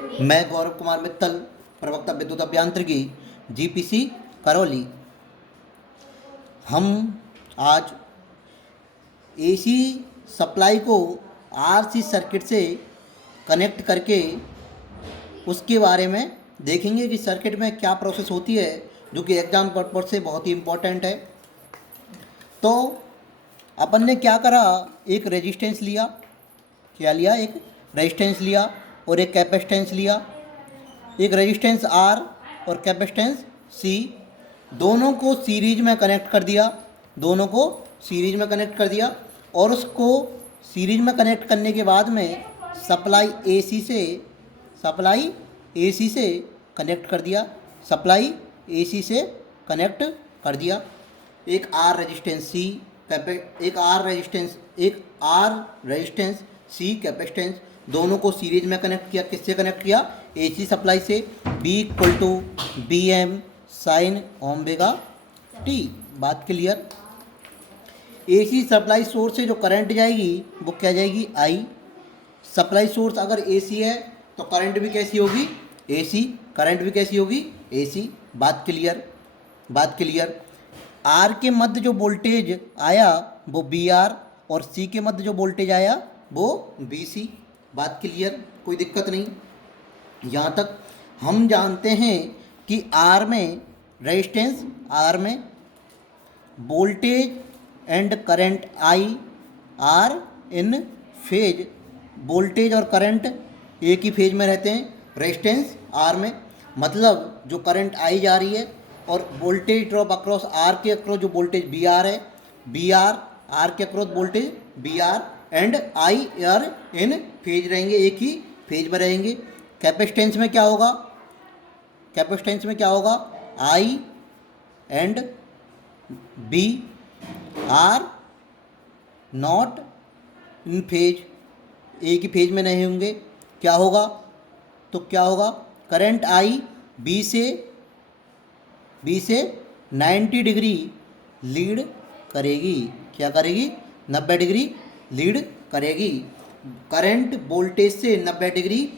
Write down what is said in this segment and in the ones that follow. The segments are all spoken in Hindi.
मैं गौरव कुमार मित्तल, प्रवक्ता विद्युत अभियांत्रिकी, जीपीसी करौली। हम आज एसी सप्लाई को आरसी सर्किट से कनेक्ट करके उसके बारे में देखेंगे कि सर्किट में क्या प्रोसेस होती है, जो कि एग्जाम पर्पज से बहुत ही इम्पोर्टेंट है। तो अपन ने क्या करा, एक रेजिस्टेंस लिया, क्या लिया, एक रेजिस्टेंस लिया और एक कैपेसिटेंस लिया। एक रेजिस्टेंस आर और कैपेसिटेंस सी, दोनों को सीरीज में कनेक्ट कर दिया, दोनों को सीरीज में कनेक्ट कर दिया। और उसको सीरीज में कनेक्ट करने के बाद में सप्लाई एसी से कनेक्ट कर दिया, सप्लाई एसी से कनेक्ट कर दिया। एक आर रेजिस्टेंस सी, एक आर रेजिस्टेंस सी कैपेसिटेंस, दोनों को सीरीज में कनेक्ट किया। किससे कनेक्ट किया? एसी सप्लाई से। V equal to V M sine omega T. बात क्लियर? एसी सप्लाई सोर्स से जो करंट जाएगी वो क्या जाएगी? आई। सप्लाई सोर्स अगर एसी है तो करंट भी कैसी होगी? एसी। करंट भी कैसी होगी? एसी। बात क्लियर? बात क्लियर? आर के मध्य जो वोल्टेज आया वो बी आर और सी के मध्य जो वोल्टेज आया वो बी सी। बात क्लियर? कोई दिक्कत नहीं। यहाँ तक हम जानते हैं कि आर में रेजिस्टेंस, आर में voltage and current I R in phase. Voltage और करंट एक ही फेज में रहते हैं रेजिस्टेंस आर में। मतलब जो करंट आई जा रही है और वोल्टेज ड्रॉप अक्रॉस आर के अक्रॉस जो वोल्टेज बी आर है, बी आर आर के across voltage V R and I R in phase रहेंगे, एक ही फेज में रहेंगे। कैपेसिटेंस में क्या होगा? कैपेसिटेंस में क्या होगा? I and B are not in phase, एक ही फेज में नहीं होंगे। क्या होगा? तो क्या होगा? करंट आई बी से 90 डिग्री लीड करेगी। क्या करेगी? 90 डिग्री लीड करेगी। करंट वोल्टेज से 90 डिग्री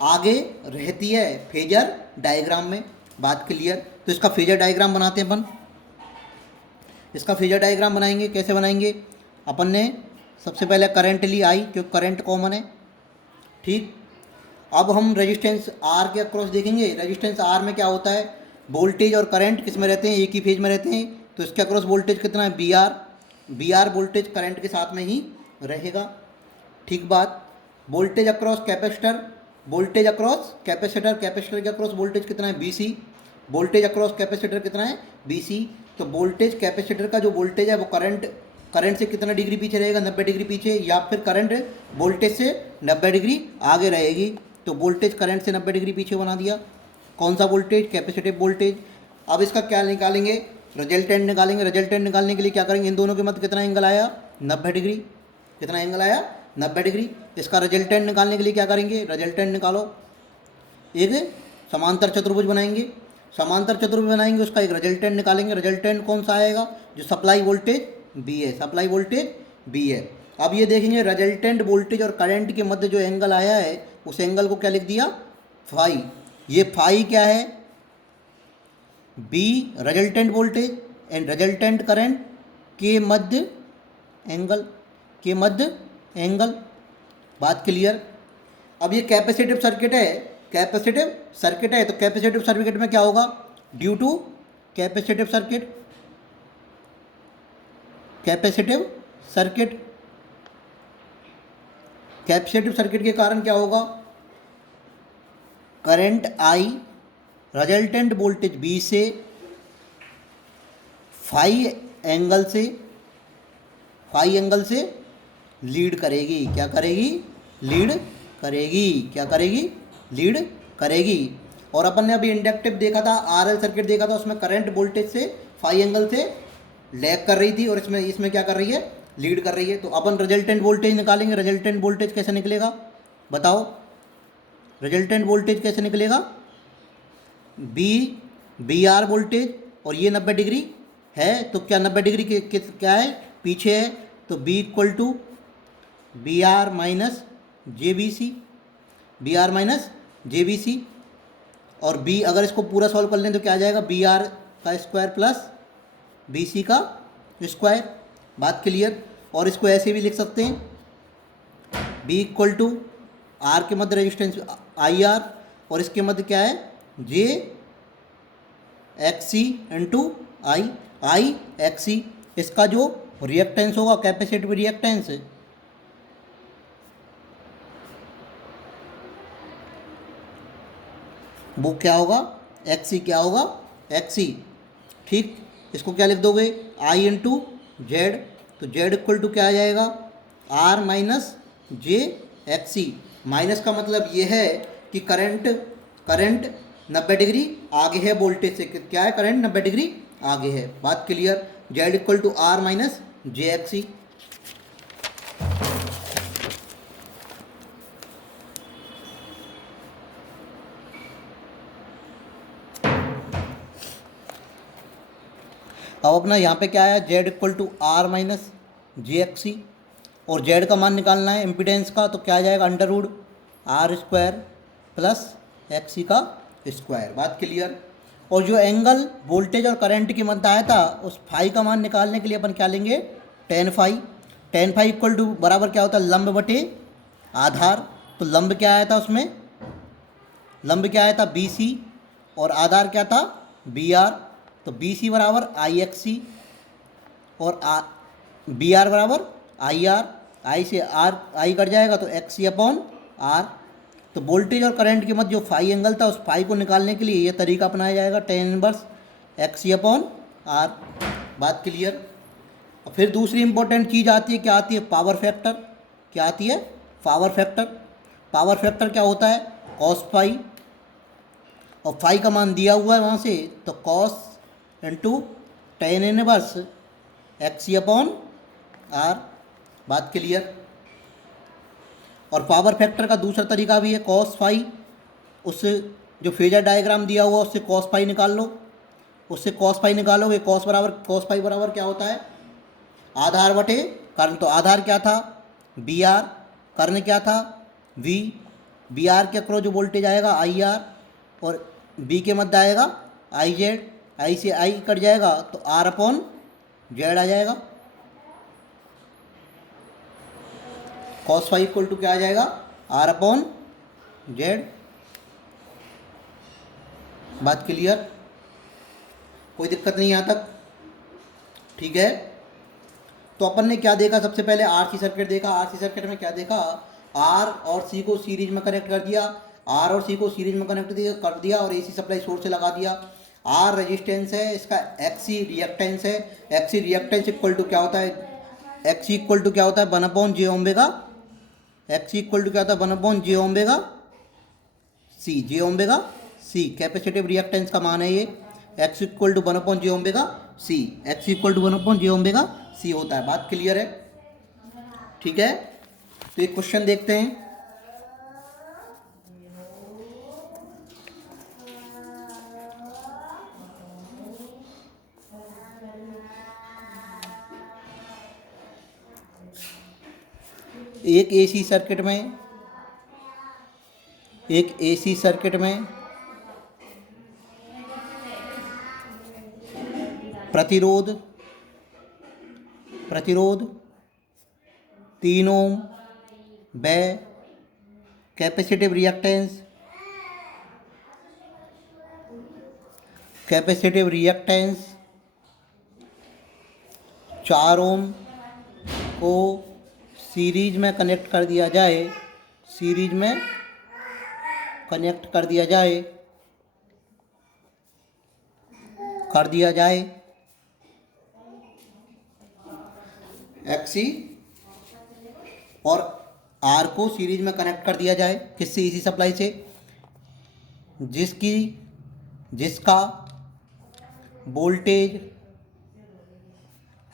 आगे रहती है फेजर डायग्राम में। बात क्लियर? तो इसका फेजर डायग्राम बनाते हैं अपन। इसका फेजर डायग्राम बनाएंगे। कैसे बनाएंगे? अपन ने सबसे पहले करंट ली आई, क्योंकि करंट कॉमन है। ठीक। अब हम रेजिस्टेंस आर के अक्रॉस देखेंगे। रेजिस्टेंस आर में क्या होता है? वोल्टेज और करंट किस में रहते हैं? एक ही फेज में रहते हैं। तो इसके अक्रॉस वोल्टेज कितना है? V R. V R voltage current के साथ में ही रहेगा। ठीक बात। Voltage across capacitor, voltage across capacitor, capacitor के अक्रॉस वोल्टेज कितना है? V C. Voltage across capacitor कितना है? V C. तो वोल्टेज कैपेसिटर का जो वोल्टेज है वो करंट से कितना डिग्री पीछे रहेगा? 90 डिग्री पीछे। या फिर करंट वोल्टेज से 90 डिग्री आगे रहेगी। तो वोल्टेज करंट से 90 डिग्री पीछे बना दिया। कौन सा वोल्टेज? Capacitive voltage. अब इसका क्या निकालेंगे? रिजल्टेंट निकालेंगे। रिजल्टेंट निकालने के लिए क्या करेंगे? इन दोनों के मध्य कितना एंगल आया? 90 डिग्री। कितना एंगल आया? 90 डिग्री। इसका रिजल्टेंट निकालने के लिए क्या करेंगे? रिजल्टेंट निकालो। एक समांतर चतुर्भुज बनाएंगे। समांतर चतुर्भुज बनाएंगे, उसका एक रिजल्टेंट निकालेंगे। रिजल्टेंट कौन सा आएगा? जो सप्लाई वोल्टेज बी है, सप्लाई वोल्टेज बी है। अब ये देखेंगे रिजल्टेंट वोल्टेज और करंट के मध्य जो एंगल आया है उस एंगल को क्या लिख दिया? फाई। ये फाई क्या है? V resultant voltage and resultant current के मध्य एंगल, के मध्य एंगल। बात क्लियर? अब ये कैपेसिटिव सर्किट है, कैपेसिटिव सर्किट है। तो कैपेसिटिव सर्किट में क्या होगा? Due to capacitive circuit, capacitive circuit, capacitive circuit के कारण क्या होगा? Current I resultant voltage V से फाई एंगल से लीड करेगी। क्या करेगी? लीड करेगी। क्या करेगी? लीड करेगी। और अपन ने अभी इंडक्टिव देखा था, आरएल सर्किट देखा था, उसमें करंट वोल्टेज से फाई एंगल से लैग कर रही थी और इसमें क्या कर रही है? लीड कर रही है। तो अपन रिजल्टेंट वोल्टेज निकालेंगे। रिजल्टेंट वोल्टेज कैसे निकलेगा? बताओ, रिजल्टेंट वोल्टेज कैसे निकलेगा? बी आर वोल्टेज और ये 90 डिग्री है, तो क्या 90 डिग्री क्या है? पीछे है। तो V equal to V R minus J V C, V R minus J V C, और बी अगर इसको पूरा सॉल्व कर लें तो क्या आ जाएगा, बी आर का स्क्वायर प्लस बी सी का स्क्वायर। बात क्लियर। और इसको ऐसे भी लिख सकते हैं, बी इक्वल टू आर के मध्य रेजिस्टेंस आई आर, और इसके मध्य क्या है, जे एक्स सी इंटू आई एक्स सी। इसका जो रिएक्टेंस होगा, कैपेसिटिव रिएक्टेंस, वो क्या होगा, एक्स सी क्या होगा, एक्स सी। ठीक, इसको क्या लिख दोगे, आई इंटू जेड, तो जेड इक्वल टू क्या आ जाएगा, R minus J X C. Minus का मतलब ये है कि करंट करंट 90 डिग्री आगे है वोल्टेज से। क्या है, करंट 90 डिग्री आगे है। बात clear. Z equal to R minus J X C. अब अपना यहाँ पे क्या आया, Z equal to R minus J X C, और जेड का मान निकालना है इम्पीडेंस का, तो क्या आ जाएगा, under root R square plus X C का स्क्वायर। बात क्लियर। और जो एंगल वोल्टेज और करंट के मध्य आया था, उस फाई का मान निकालने के लिए अपन क्या लेंगे, tan phi. Tan phi equal to बराबर क्या होता है, लंब बटे आधार। तो लंब क्या आया था उसमें, लंब क्या आया था, बी सी, और आधार क्या था, बी आर। तो बी सी बराबर आई एक्स सी, और बी आर बराबर आई आर। आई से आर आई कट जाएगा तो एक्स सी अपॉन आर। तो वोल्टेज और करंट के मध्य जो फाई एंगल था, उस फाई को निकालने के लिए ये तरीका अपनाया जाएगा, tan inverse X C upon R. बात क्लियर। और फिर दूसरी इंपॉर्टेंट चीज़ आती है, क्या आती है, पावर फैक्टर। क्या आती है, पावर फैक्टर। पावर फैक्टर क्या होता है, कॉस फाई, और फाई का मान दिया हुआ है वहाँ से, तो cos into tan inverse X C upon R. बात क्लियर। और पावर फैक्टर का दूसरा तरीका भी है, कॉस फाई। उससे जो फेजर डायग्राम दिया हुआ उससे कॉस फाई निकाल लो, उससे कॉस फाई निकालोगे, कॉस फाई बराबर क्या होता है, आधार बटे कर्ण। तो आधार क्या था, बी आर, कर्ण क्या था, वी। बी आर के अक्रॉस जो वोल्टेज आएगा आई आर, और बी के मध्य आएगा आई जेड। आई से आई कट जाएगा तो आर अपॉन जेड आ जाएगा। कॉस फाई इक्वल टू क्या आ जाएगा, आर अपॉन जेड। बात क्लियर, कोई दिक्कत नहीं यहाँ तक, ठीक है। तो अपन ने क्या देखा, सबसे पहले आरसी सर्किट देखा। आरसी सर्किट में क्या देखा, आर और सी को सीरीज में कनेक्ट कर दिया, आर और सी को सीरीज में कनेक्ट कर दिया और एसी सप्लाई सोर्स से लगा दिया। आर रेजिस्टेंस है, इसका एक्सी रिएक्टेंस है। एक्सी रिएक्टेंस इक्वल टू क्या होता है, एक्सी इक्वल टू क्या होता है, 1 J omega. X C equal to क्या होता है, 1 J omega C. J omega C capacitive reactance का मान है ये। X equal to 1 J omega C, X equal to 1 J omega C होता है। बात क्लियर है, ठीक है। तो एक क्वेश्चन देखते हैं। एक एसी सर्किट में प्रतिरोध 3 ओम व कैपेसिटिव रिएक्टेंस 4 ओम को सीरीज में कनेक्ट कर दिया जाए, एक्सी और आर को सीरीज में कनेक्ट कर दिया जाए, किससे, इसी सप्लाई से, जिसका वोल्टेज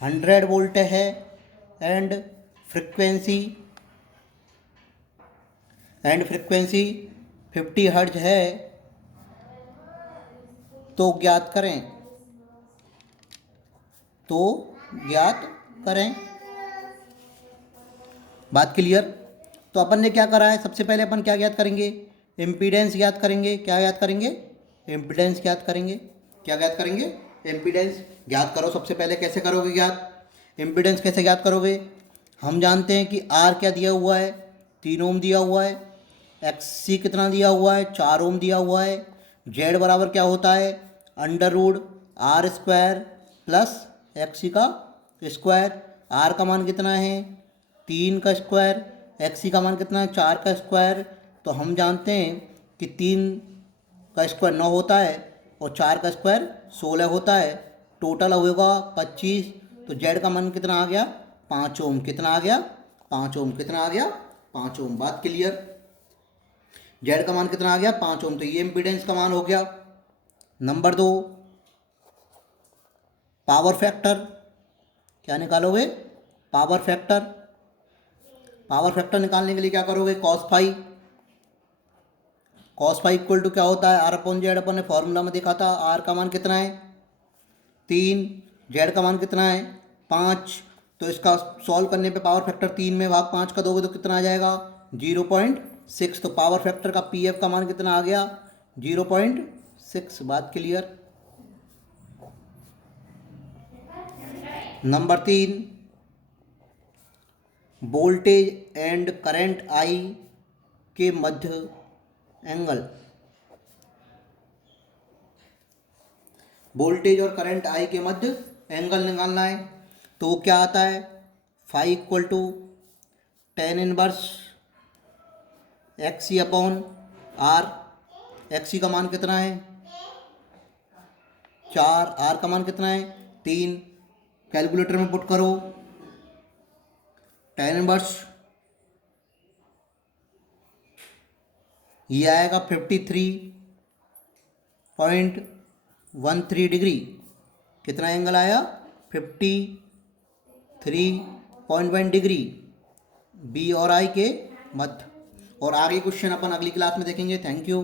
100 वोल्ट है एंड फ्रिक्वेंसी 50 हर्ट्ज है। तो ज्ञात करें। बात क्लियर। तो अपन ने क्या करा है, सबसे पहले अपन क्या ज्ञात करेंगे, इम्पीडेंस ज्ञात करेंगे। क्या ज्ञात करेंगे? इम्पीडेंस ज्ञात करेंगे। क्या ज्ञात करेंगे? इम्पीडेंस ज्ञात करो। सबसे पहले कैसे करोगे ज्ञात? इम्पीडेंस कैसे ज्ञात करोगे? हम जानते हैं कि आर क्या दिया हुआ है, 3 ओम दिया हुआ है। एक्स सी कितना दिया हुआ है, 4 ओम दिया हुआ है। जेड बराबर क्या होता है, under root R square plus X C का स्क्वायर। आर का मान कितना है, 3 का स्क्वायर। एक्स सी का मान कितना है, 4 का स्क्वायर। तो हम जानते हैं कि 3 का स्क्वायर 9 होता है और 4 का स्क्वायर 16 होता है। टोटल होगा 25। तो जेड का मान कितना आ गया, 5 ओम। कितना आ गया, 5 ओम। कितना आ गया, 5 ओम। बात क्लियर? जेड का मान कितना आ गया, 5 ओम। तो ये इम्पीडेंस का मान हो गया। Number 2, power factor. क्या निकालोगे, पावर फैक्टर। पावर फैक्टर निकालने के लिए क्या करोगे, cos phi. Cos phi equal to क्या होता है, आर अपॉन जेड। अपन ने फॉर्मूला में देखा था। आर का मान कितना है, 3। जेड का मान कितना है, 5। तो इसका सॉल्व करने पे पावर फैक्टर 3 में भाग 5 का दोगे तो कितना आ जाएगा, 0.6। तो पावर फैक्टर का पी एफ का मान कितना आ गया, 0.6। बात क्लियर? Number 3, voltage and current I के मध्य एंगल। वोल्टेज और करंट आई के मध्य एंगल निकालना है। तो क्या आता है, phi equal to tan inverse X C upon R. X C का मान कितना है, 4। आर का मान कितना है, 3। कैलकुलेटर में पुट करो। टेन इनवर्स ये आएगा 53.13 डिग्री। कितना एंगल आया, 53.1 डिग्री बी और आई के मध्य। और आगे क्वेश्चन अपन अगली क्लास में देखेंगे। Thank you.